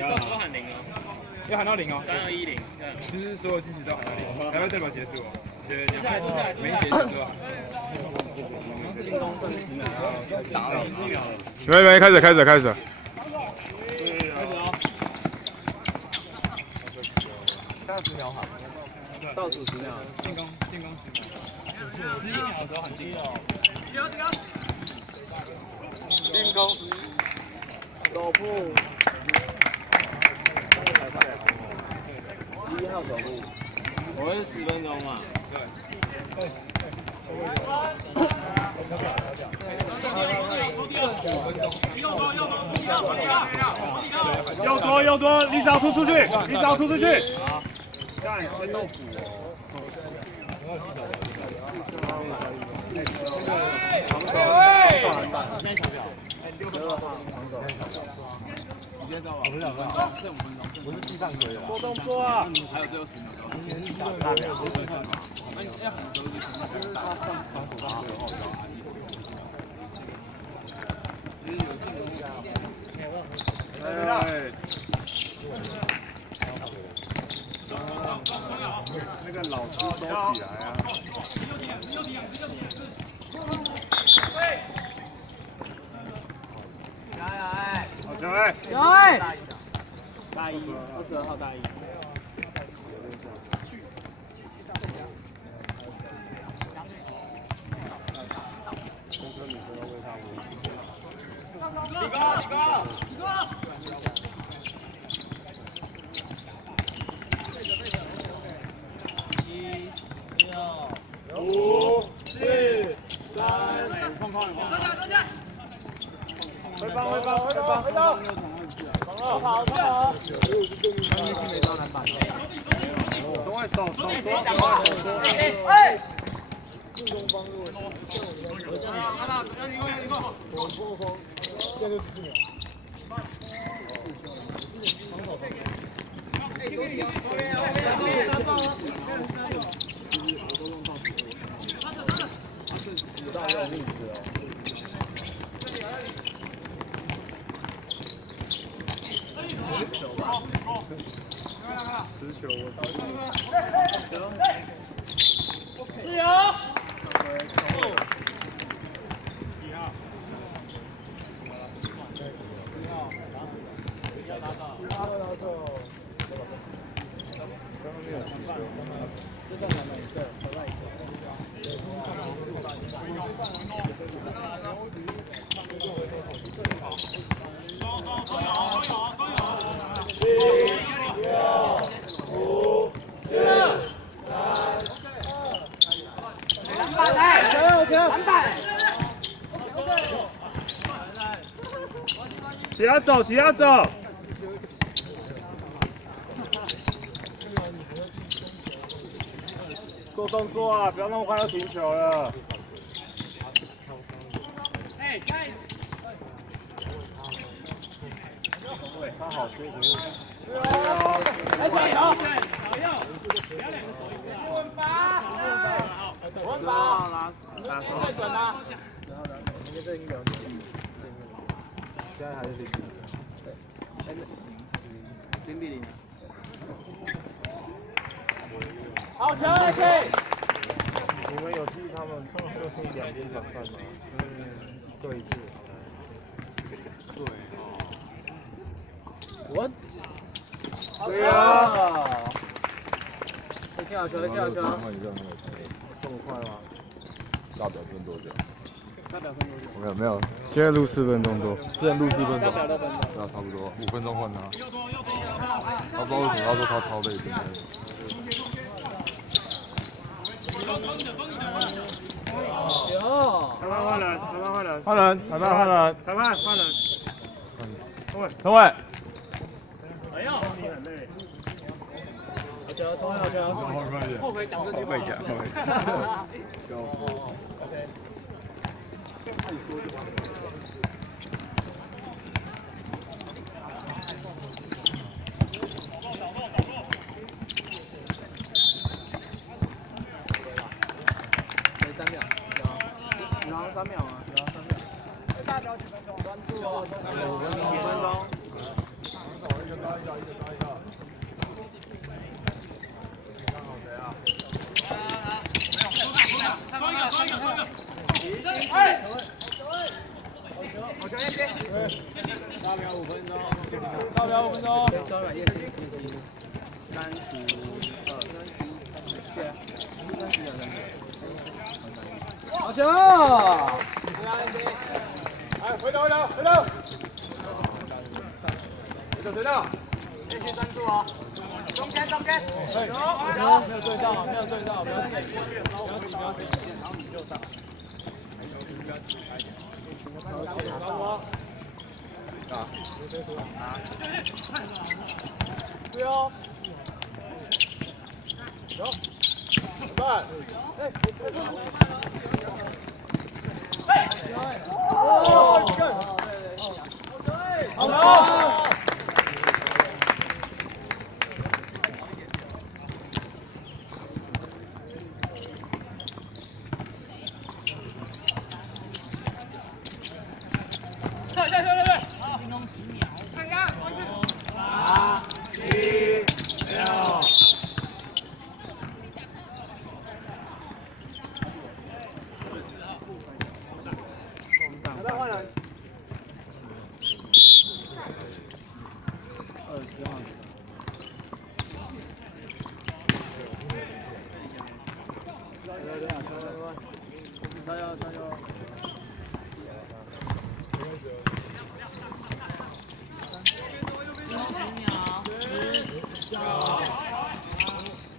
到时候喊0哦，要喊到0哦。3210，就是所有计时都喊到0，才会代表结束哦。对，没结束是吧？进攻剩10秒，打了10秒了。没，开始。开始哦。30秒喊，倒数10秒，进攻10秒，11秒的时候喊进攻。进攻，走步。11号走步，我是10分钟嘛。对。右多，你只要突出去，干，先豆腐防守篮板，62号防守。你先走吧，剩5分钟，不是地上可以了。做动作啊！还有最后10秒钟。大秒。那你要很多就是他防守上最后一招。其实有进攻感。那个老师收起来啊！好球哎！大一，22号大一。李哥！5、4、3，空，回防！跑！没招篮板。中外手，哎！进攻方路。大要命子哦！持球自由。几号？刚刚没有持球，就算篮板一个，投篮一个。起要走！做动作啊，不要那么快就停球了。对，他好追球。来加油！文法，拿手，最准啦！因为这已经了解，现在还是0-0。对，0-0。好球，来去！你们有替他们就可以2边场看吗？对一次。对哦。我。对啊。跳球！这么快吗？大表分多久？没有，现在录4分钟多。现在录4分钟。那差不多5分钟换他。他不知道为什么他说他超累，真的。裁判换人。陈伟。哎呦，你很累。后回讲这句话。3秒啊，大表几分钟？专注哦，5分钟。大表5分钟。好球！哎，回头！谁到？连续专注哦。中间。没有对到，不要紧，然后你就上。对哦。走。慢。好。加油！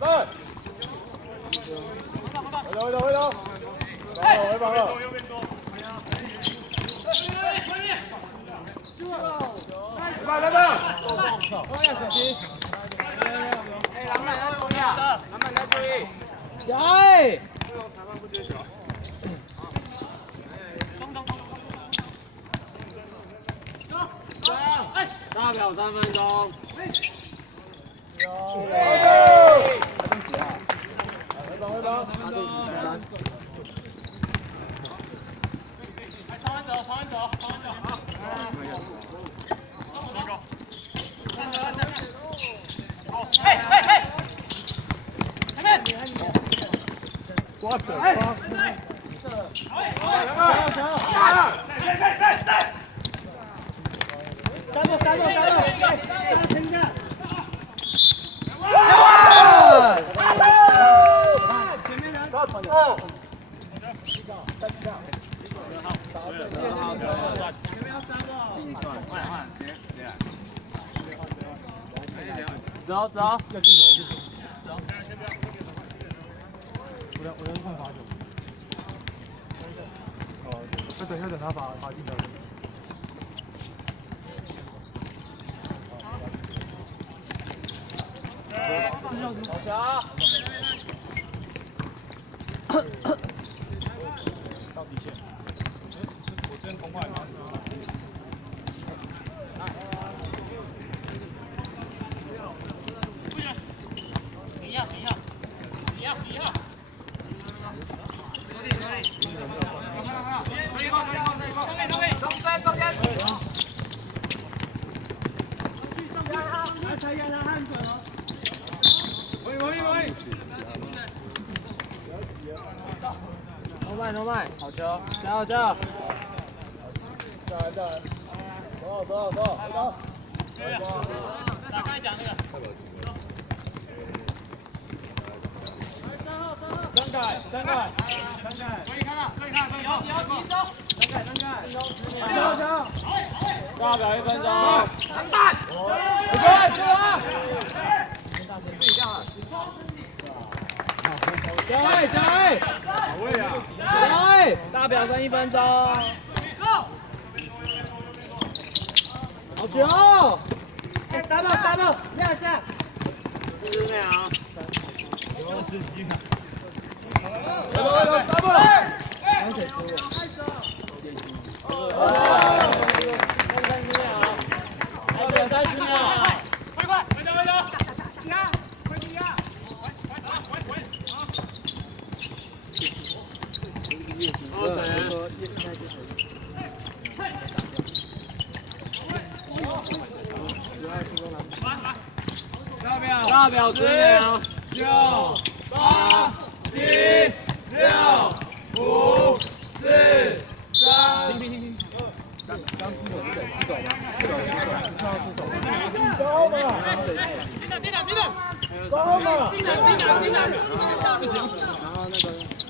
慢。回头！回防了。来吧！小心！哎，篮板要注意啊！篮板要注意！来！裁判不接球。大表3分钟。回防！长安走！嘿！前面！抓手！加油！走！要进球！我要去看罚球。要等他罚进球。好球！到底线。我真空快吗？一样。中间。No 慢，好球，加油！走！刚才讲那个。张凯，可以看了，有，张凯，球！大表1分钟，篮板，出来！加！大表剩1分钟，好球！打爆，亮下，40秒。回头！打爆！30秒，快！回头！压！大表10秒，9、8、7、6、5、4、3。停！刚出有4个吗？4个。招嘛！招嘛！然后那个。